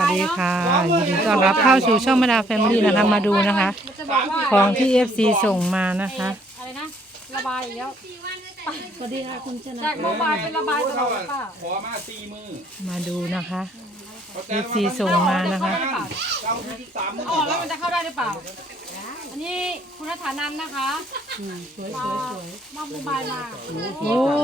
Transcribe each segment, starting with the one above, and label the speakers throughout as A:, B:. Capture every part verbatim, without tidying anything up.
A: ดีค่ะยินดีต้อนรับเข้าสู่ช่องมาดาแฟมิลี่นะคะมาดูนะคะของที่ เอฟ ซี ส่งมานะคะ
B: อะไรนะระบายอีกแล้ว
C: สวัสดีค่ะคุณชนะ
B: จากโมบายเป็นระบายตลอดป่ะ
D: ขอมาสี่มือ
A: มาดูนะคะ เอฟ ซี ส่งมานะคะ
D: เราที่สามมือ
B: อ๋อแล้วมันจะเข้าได้หรือเปล่าอันนี้คุณนัฐานันนะคะ
C: สวยสวยสวย
B: มอบโมบายมา
A: โอ้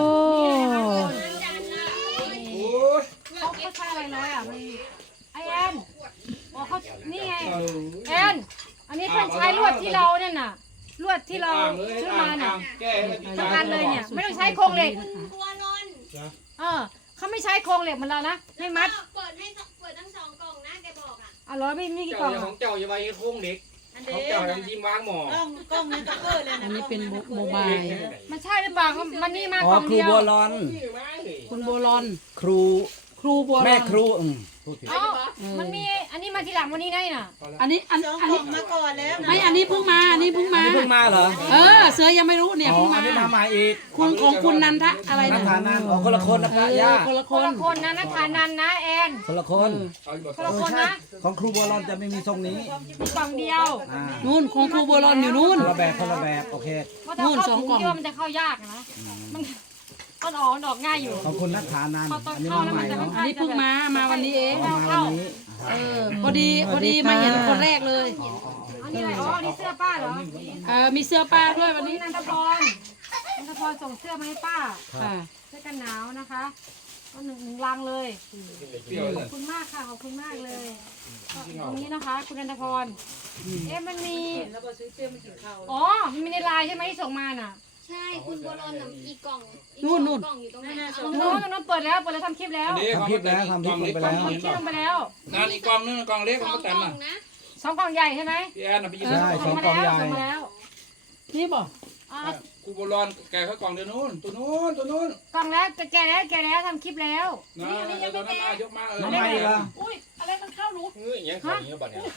B: เขาเขาใช้อะไรน้อยอ่ะมันไอแอนอ๋อเขานี่ไงแอนอันนี้เพื่อนใช้ลวดที่เราเนี่ยน่ะลวดที่เราซื้อมาน่ะทำงานเลยเนี่ยไม่ต้องใช้โครงเหล็กเออเขาไม่ใช้โครงเหล็กเหมือนเรานะไม่มัด
E: เปิดให้เปิดทั้งสองกล่องนะแกบอกอ่ะ
B: อ๋อเหรอไม่มีกี่กล่อง
D: ของเจ้าอย่าไปโค้งเด็กของเจ้าทำยิ้มวางหมอก
E: ล้องกล้องนั้นก็เปิดเลยนะ
C: อันนี้เป็นโมบาย
B: มันใช่หรือเปล่ามันนี่มาก
F: อ๋อ
B: ล่อง
F: ครู
B: เดียว
F: บัวรอน
C: คุณโบรอน
F: ครู
C: ครูโบรอน
F: แม่ครูอืมพูดผิด
B: อ๋อมันมีอันนี้มาทีหลังวันนี้ได้น่ะ
C: อันนี้อัน
E: สอง
C: อัน
E: กล่
C: นี้
E: องมาก่อนแล้ว
C: ไม่อันนี้เพิ่งมาอันนี้เพิ่ง
F: อัน
C: มา
F: นี้เพิ่งมาเหรอ
C: เออเสือยังไม่รู้เนี่ย
F: อ๋อ
C: เพิ่ง
F: อันนี้
C: มา
F: มาใหม่อีก
C: คุณของคุณนันทะอะไร
F: นั
C: นะ
F: กฐานันอ๋อคนละคนนะ
C: เอ
F: ป้า
C: อย่
F: า
C: คนละค
B: คน
C: น
B: ละคนนะนัทธานันนะแอน
F: คนละคน
B: คนละคน
F: ใช่
B: นะ
F: ของครูบัวรอนจะไม่มีทรงนี้
B: มีกล่องเดียว
F: อ่า
C: นู่นของครูโบรอนอยู่นู่น
F: คนละแบบคนละแบบโอเค
B: ว่าถ้าเข้าถุงที่ว่ามันจะเข้ายากนะมันต้นออกมันออกง่ายอยู่
F: ของคุณนักฐานัน
B: เขาต้น
F: อันนี้
B: เข้า
F: มา
B: แล้ว
F: ให
B: มั
F: ม่
B: นจะ
F: เนาะ
C: อันนี้เพิ่งมามาวันนี้เอง
F: เอามาวันนี้
C: เออพอดีพอดีมาเห็นคนแรกเลย
B: อันนี้อะไรอ๋ออันนี้เสื้อป้าเหรอ
C: เออมีเสื้อป้าด้วยวัน
B: นี่
C: นี้
B: นันทพรนันทพรส่งเสื้อมาให้ป้า
C: ค่ะ
B: เสื้อกันหนาวนะคะก็หนึ่งหนึ่งลังเลย
D: เปรี้ยว
B: ข
D: เล
B: อย บคุณมากค่ะขอบคุณมากเลยตรงนี้นะคะ คุณนันทพรเอ๊ะมันมีอ๋อมันมีในไลน์ใช่ไหมที่ส่งมาน่ะ
E: ใช่คุณบัวรอนอีกกล่องกล่องอยู่ตรงนั้น
B: ตรงโน้นตรงโน้นเปิดแล้วเปิดแล้วทำคลิปแล้ว
F: ทำคลิปแล้วทำคลิปไป
B: ท
F: แล้ว
B: ำคลิปลงไปแล้ว
D: นั่นอีกกล่องนึงกล่องเล็ก
E: ส
D: ข
E: อ
D: อง
E: ง
D: ป้าก แต
E: ล่
D: น
E: อง
D: น่ะ
E: นะ
B: สองกล่องใหญ่ใช่ไหม
D: พี่แอนน่ะไปยืน
F: ใช่สองกล่องใหญ่
B: ส่งมาแล้ว
C: นี่บอก
B: อ่า
D: กูบอลอนแกเขากล่องเดียวนู้นตัวนู้นตัวนู้น
B: กล่องแล้วแกแล้วแกแล้วทำคลิปแล้ว
D: นะตัวนั้นมายกมาเออ
F: น้ำใหม่เหรอ
B: อุ้ยอะไรมันเข้าหนู
D: เฮ้ยยังของเงี้ยบัดเนี่ย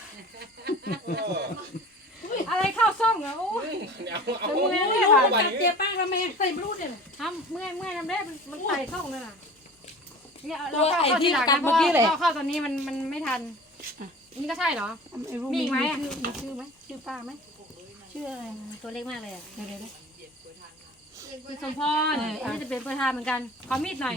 B: อะไรเข้าซ่องเหรอโอ้ย
D: เอาเอา
B: เมื่อยเลย
D: เอา
B: ค่ะ
D: บัด
C: เจี๊
D: นี้
C: ยป้าทำไมใส่ไม่รู้เนี่ย
B: ทำเมื่อยเมื่อยทำได้มันใส่ซ่องเลยน่ะเนี่ย
C: ตัวไอ้ที่กัดเมื่อกี้แหละ
B: เข้าตอนนี้มันมันไม่ทันนี่ก็ใช่เหรอ
C: ไอ้รูป
B: มีอีกไหม
C: มีชื่อไหมชื่อป้าไหมชื่ออะไรนะ
B: ตัวเล็กมากเลยอ่ะ
C: เดี๋ยวเดี๋ยวเดี๋ยว
B: คุณสมพรนี่จะเป็นประธานเหมือนกันขอมีดหน่อย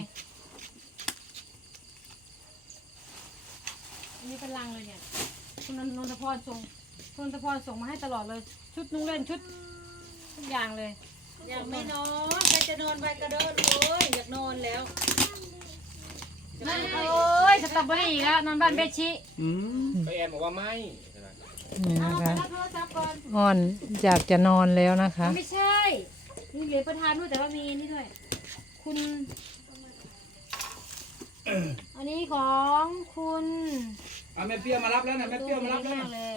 B: อันนี้เป็นลังเลยเนี่ยคุณนนทพรส่งคุณนนทพรส่งมาให้ตลอดเลย ชุดนุ่งเล่นชุดทุกอย่างเลย
E: ยังไม่นอนใครจะนอนไปกระโดดเลยอยากนอนแล้ว
B: โอ้ยสตรอเบอรี่อีกแล้วนอนบ้านเบชิ
F: อืม
D: ไปแอนบอกว่าไม่
A: นี่นะคะ
B: รับโทรศัพท์ก่อน
A: อ่อนอยากจะนอนแล้วนะคะ
B: ไม่ใช่มีเหรียญประธานด้วยแต่ว่ามีนี่ด้วย คุณอันนี้ของคุณ
D: เอาแม่เปรี้ยวมารับแล้วนะแม่เปรี้ยวมารับแล้ว
B: มากเลย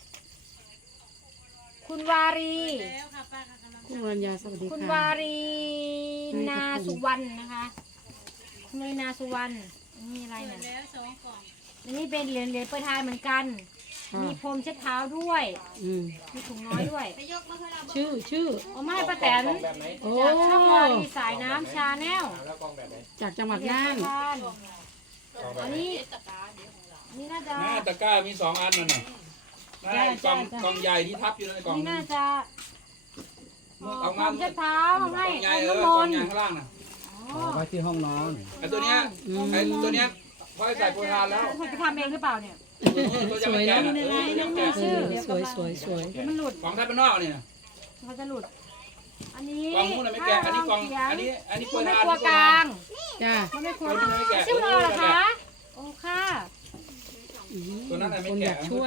B: คุณวารี
C: คุณรัญญาสวัสดี
B: คุณ
C: ค่ะ
B: วารีนาสุวรรณนะคะคุณวารีนาสุวรรณนี่อะไรเนี่ย
E: แล้วสองกล่อง
B: อันนี้เป็นเหรียญเหรียญประธานเหมือนกัน มีพรมเช็ดเท้าด้วย
C: อืม
B: มีถุงน้อยด้วย
E: ไปยกมาเพื่อเรา
C: ชื่อชื่อ
B: โอ้ไม่ป้าแตน
D: แบบไหน
C: โอ้
B: จากช่องวารีสายน้ำชาแนล
D: แล้วกล่องแบบไหน
C: จากจังหวัดน่าน
B: อันนี้อันนี้น่าจะ
D: หน้าตะกร้ามีสองอันนั่นน่ะนั่นกล่องกล่องใหญ่ที่ทับอยู่ในกล่อง
B: นี่น่าจะ
D: เอา
B: พร
D: มาม
B: เช็ดเท้าก
D: ล่
B: ให้
D: องใหญ่
B: เอา
D: เออ
B: น้ำม
D: กล่อง
B: นต์
D: ใหญ่ข้างล่างน่ะ
F: เอาไว้ที่ห้องนอน
D: ไอ้ตัวเนี้ยไอ้ตัวเนี้ยพ่อใส่โปรทานแล้ว
B: คุณไปทำเองหรือเปล่าเนี่ย
D: ตัวจะไม่แก่นะเออตัวจะไม่แก่
B: ชื่อ
C: สวยสวยสวย
B: เดี๋ยวมันหลุด
D: ของไทยเป็นนอกเนี่ย
B: มันจะหลุด อันนี้
D: กล่องนู้นน่ะไม่แก่อันนี้กล่องอันนี้อันนี้โปร
B: มันไม่
D: ทาน
B: ครัวกลาง
C: จ้า
B: มันไม่ครัว
D: ตัวนี้ไม่แก่
B: ชื่อมันอะไรเหรอคะโอ้ค่ะ
D: ตัวนั้นน่ะ
C: ค
D: ไม่
C: นอ
D: แก่
C: ยากช่วย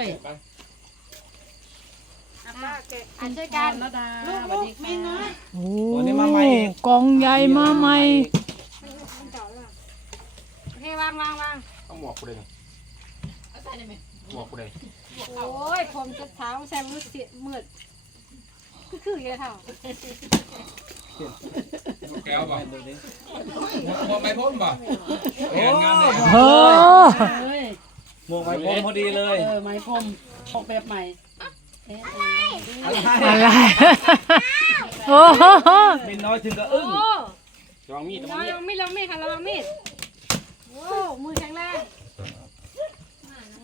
B: อันช่วยกัน
C: ระดา
B: ลูก
C: สวัส
B: ลูก
C: ดี
B: มิน
C: ค่ะ
B: น้อย
A: โอ้
F: วันนี้มาใหม่อีก
A: กองใหญ่มาใหม่
B: มันเก่าแล้วโอเควางวางวาง
D: ต้องหมวกกูเลยหมวกกูเลย
B: โอ้ยผมจะเท้าแซมรู้เสียมืดคือคืออย่างเท่า
D: แก้วป่ะหมวกไม่พ้นป่ะแอนงานเลย
A: โอ้
C: เฮ้ย
F: หมวกไว้ผมพอดีเลย
C: เออไหมพรมออกแบบใหม่เอ๊ะ
A: อะไรโอ้โห
F: มินน้อยถึงกับอึ้ง
B: โอ้
D: ลองมีดลอง
B: เรา
D: มีด
B: ยังไม่เราไม่ค่ะเรามีดโอ้มือแข็งแรง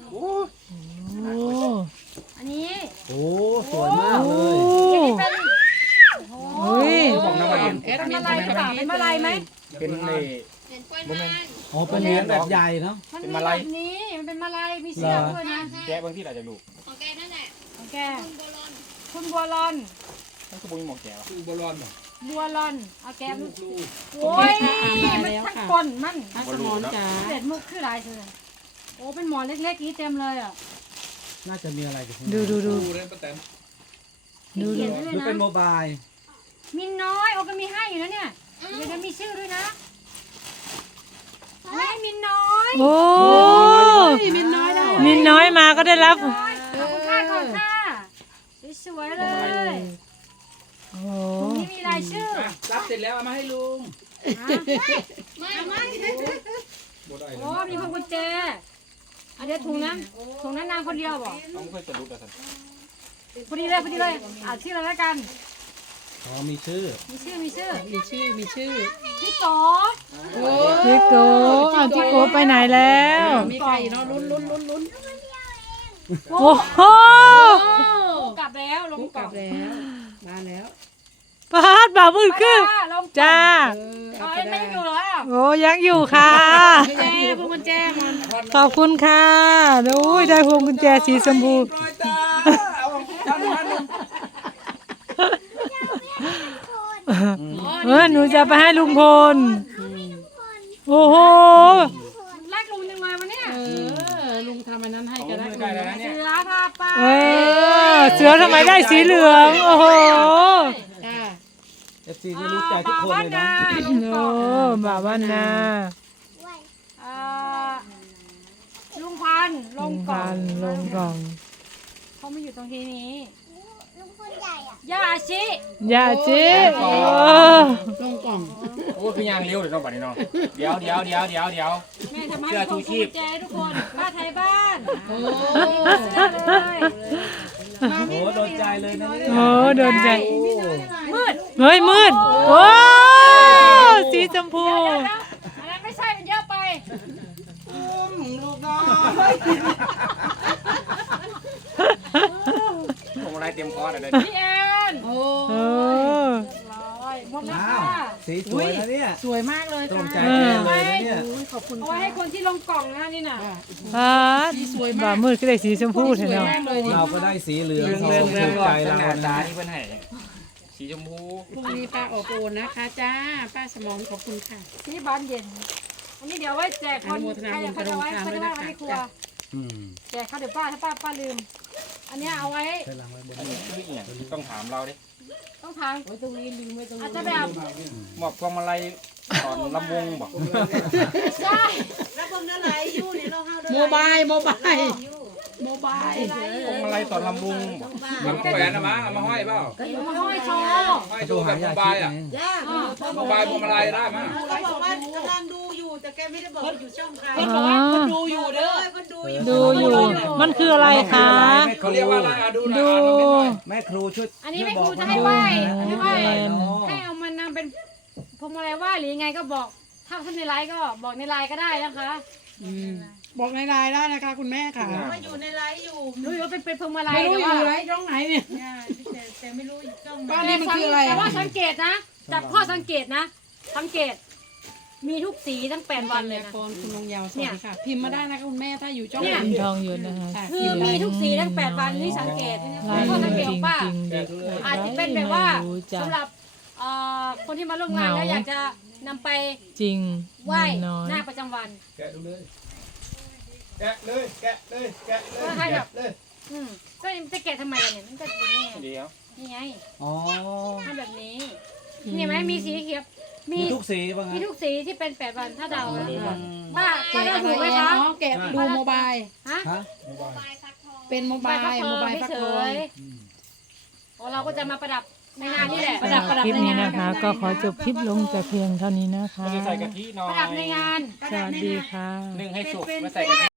B: มาลัยไหม
D: เป็นใน
F: อ๋อเป็นเหรียญแบบใหญ่เนาะ
B: มัน
D: เป็น
B: มี
D: มา
B: แบ
D: ลัย
B: บนี้มันเป็นมาลัยมีเสื้อด้วยนะ
D: แกะบางที่อาจจะลูก
B: ของแกคุณบัวรอน
D: นั่นคือบุญหมอกแกวบอลลอนเหรอ
B: บัวรอนเอาแกมโอ้ยมันทั้งคนมัน
C: ป้าสมอนจ๋า
B: เด็ดมุกคือลายเธอโอ้เป็นหมอนเล็กๆนี้เต็มเลยอ่ะ
F: น่าจะมีอะไรอยู่ข้างใน
A: ดูดูดู
D: ดูเล่นประแตน
A: ดู
B: เขี
A: ดู
B: ยนด้วย
F: ดูเป็นโม
B: นะ
F: บาย
B: มินน้อยโอ้ก็มีให้อยู่นะเนี่ยเดี๋ยวจะมีชื่อด้วยนะแม่มินน้อย
A: โอ้
C: มินน้อยได้
A: มินน้อยมาก็ได้รับ
B: ขอบคุณค่ะขอบคุณค่ะสวยๆเลย
A: โอ้
B: นี่มีรายชื่อ
D: รับเสร็จแล้วเอามาให้ลุง
B: ฮะ
D: บ่ได้
B: โอ้มีพวงกุญแจอันเดียวถุงนั้นถุงนั้นนางคนเดียวบอก
D: ต้องค่อยสะดุดอ่ะท่าน
B: พอดีเลยพอดีเลยอ่านชื่อเราแล้วกัน
F: อ๋อมีชื่อ
B: มีชื่อมีชื่อ
C: มีชื่อมีชื่อ
B: พี่โก
A: พี่โกเอาพี่โกไปไหนแล้ว
C: มีใครเนาะลุ้นลุ้นลุ้นลุ้น
A: โอ้โห
B: กลับแล้วลง
C: ลูก
B: ก
C: ก
B: ลั
C: ลั
B: บบ
C: แล้วมาแล้ว
A: ปาดบ่าวมืดคือ
B: ลง
A: จ้า
C: เออ
B: เอา
C: เอา
B: ไอ้
C: ไป
B: ไม่
C: ได้
B: อยู่เหรอ
A: โอ้ยังอยู่ค่ะ
C: กุญแจพวงกุญแจมัน
A: ขอบคุณค่ะโอ้ยได้พวงกุญแจสีชมพู
D: ปล่อยตาเอาพันพันหนึ่ง
A: เออหนูจะไปให้ลุงพลโอ้โห
B: ลากลุงยังไงวะเนี่ย
C: เออลุงทำอันนั้นให้
D: ของ
C: ก็
D: ลุง
C: ได้
D: ไม่ได้แล้วนะเนี่ย
B: เสือพาไป
A: เออเสือทำไมได้สีเหลืองโอ้โห
C: จ้า
F: เอฟซีนี่รู้ใจทุกคนเลยเนาะ
B: ลง
A: โอ้
B: ก่อน
A: บ่าวบ้านนา
B: อ่าลุงพันธุ์ล
A: ล
B: ง
A: ง
B: ก่อ
A: พั
B: น
A: นลงกล่อง
B: เขาไม่อยู่ตรงที่นี้ย่าอาชิ
A: อย่าจีโอ้
C: ลงกล่อง
D: โอ้คือยางเลี้ยวเดี๋ยวน้องบัดนี้น้องเดี๋ยวเดี๋ยวเดี๋ยวเดี๋ยวเดี๋ยว
B: แม่ทำให้
D: เสื้อชู
B: พวง
D: ชี
B: กุ
D: พ
B: ญแจทุกคนป้าไทยบ้าน
C: โอ้
B: เสื้อเลย
F: โอ้โดนใจเลยนะเนี่ย
A: โหโดนใจ
B: มืด
A: เฮ้ยมืดโอ้สีชมพู
B: เดี๋ยวนะอันนั้นไม่ใช่มันเยอะไป
D: ผมอะไรเตรียมคอร์สอะไร
B: พี่แอน
C: โอ้
A: โอ้
B: ร้อยหมดแล้ว
F: อ้าว
B: ค่ะ
F: สีสวยนะเนี่ย
C: สวยมากเลย
F: ตรงใจ
C: ค่ะ
F: แทนเลยนะเนี่ย
C: ขอบคุณ
B: เอาไว้ให้คนที่ลงกล่องนะนี่น่ะ
A: พาดบ่าวมืดก็ได้สีชมพู
C: ส
A: เห็น
C: วย
A: เนาะ
C: มากเลยนี่
F: เราก็ได้สีเหลือง
D: เรื่อง
F: สอ
D: เรื่อง
F: ง
D: เรื่
F: ถู
D: อง
F: ก
D: ก่อ
F: ใจ
D: น
F: เรา
D: หน้าตา
F: นะ
D: ที่เพิ่นให้สีชมพู
C: พรุ่งนี้ป้าออกโอนนะคะจ้าป้าสมองขอบคุณค่ะ
B: ที่บ้านเย็น อันนี้เดี๋ยวไว้แจกคน
C: อนุโมทนา
B: ใคร
C: บุญ
B: จะเอาไว้
C: กระ
B: เขา
C: ด
B: จะ
C: ง
B: ว่า
C: ทาน
B: ไว้ในครัว
C: ด้วยนะคะ
F: อืม
B: แจกเขาเดี๋ยวป้าถ้าป้าป้าลืม อันเนี้ยเอาไว้
F: ไปหลังไว้บน
D: อันนี้คืออีหยังต้องถามเราดิ
B: ต้องทางไว้ตรงนี้ลืมไว้ตรงนี้อาจจะแบบ
D: บอกพวงมาลัยตอนลำวงบอก
B: ใช่
E: แล้วเบิ่งนั่นไหลอยู่นี่เราเฮาเด้อ
C: โมบายโมบายโมบาย
D: พวงมาลัยตอนลำวงบอกลำแขวนนะมั้งเอามาห้อยเปล่า
B: เอามาห้อยโชว์
D: ห้อยโชว์แบบโมบายอ่ะ
E: ย่า
D: โมบายพวงมาลัยได้มั้ย
E: เขาบอกว่ากำลังดูอยู่แต่แกไม่ได้บอกว่าอยู่ช่องใคร
A: อ๋
C: บอกว่า
A: อ
C: คนดูอยู่เด้อ
E: เอ้ยคนดูอยู่
A: ดูอยู่ มันคืออะไรคะ
D: เขาเรียกว่าอะไรอ่ะดูหนะ
A: ดู
D: อ่านมาเป็นหน่อย
F: แม่ครูช่วย
B: อันนี้ไม่
F: ช่
B: ค
F: วย
B: รู
F: บ
B: จะ
F: อก
B: ให้
F: มา
B: ไหว้
F: ดู
B: ให้ไหว้
F: อะไรเนาะ
B: ให้เอามันนำเป็นพวงมาลัยไหว้หรือยังไงก็บอก ถ้าท่านในไลน์ก็บอกในไลน์ก็ได้นะคะ
C: อืมบอกในไลน์ได้นะคะคุณแม่ค่ะ
E: มาอยู่ในไลฟ์อยู่
B: รู้อยู่ว่าเป็นเป็นพวงมาลัย
C: ไม่รู้
B: แต่
C: อยู่
B: ว่า
C: ไรช่องไหนเนี่ย
E: เนี่ยแต่แต่ไม่รู้อยู่ช่องไหน
C: บ้านนี้มันคืออะไร
B: แต่ว่าสังเกตนะจากพ่อสังเกตนะ สังเกต มีทุกสีทั้งแปดวันเลยนะ
C: กรคุณลงยาวสวัสดีค่ะ พิมพ์มาได้นะคะคุณแม่ถ้าอยู่ช่อง
B: เนี่ย
C: ไหน
A: พิมพ์ทองอยู่นะคะ
C: ค่ะ
B: คือมีทุกสีทั้งแปดวันนี่สังเกต
A: ลาย
B: พ่อ
A: มื
B: สั
A: อง
B: เก
A: จ
B: ต
A: ริง
B: ว่า
A: จริงๆเด็ก
B: อาจจะเป็นแบบว่า
A: ไม่รู้จัก
B: สำหรับเอ่อคนที่มาร่วมงานแล้ว
A: เหงา
B: อยากจะนำไป
A: จริง
B: ไหว้
A: น้อย
B: หน้าประจำวัน
D: แกะดูเลย แกะเลย แกะเลย แกะเลย
B: ให้แบบ
D: แกะเลย
B: อืมก็จะแกะทำไมล่ะเนี่ยมันก็อย่างนี้ไง
D: เดี๋ยว
B: นี่ไง
F: อ๋อ
B: ทำแบบนี้นี่ไหมมีสีเขียวมี
F: มีทุกสีป่ะ
B: มี
F: งั้น
B: ทุกสีที่เป็นแปดวันถ้าเดานะ
F: อืม
B: ป้าป้า
C: แกะ
B: เดา
C: อะไร
B: ถูกไหม
C: เนา
B: คะ
C: ะแกะดูโมบาย
B: ฮะ
F: ฮะ
C: เป็นโมบายโมบายฟัก
B: เฉ
C: ทอง
B: ยๆโอ้เราก็จะมาประดับในงานนี่แหละ
C: ประดับประดับ
A: คลิปนี้นะคะ ก็ขอจบคลิปลงแต่เพียงเท่านี้นะคะ
D: มันจะใส่กะทิหน่อ
B: ประดับใน
D: ย
B: งาน
A: สวัสดีค่ะ
D: นึ่งให้สุกไม่ใส่กะทิ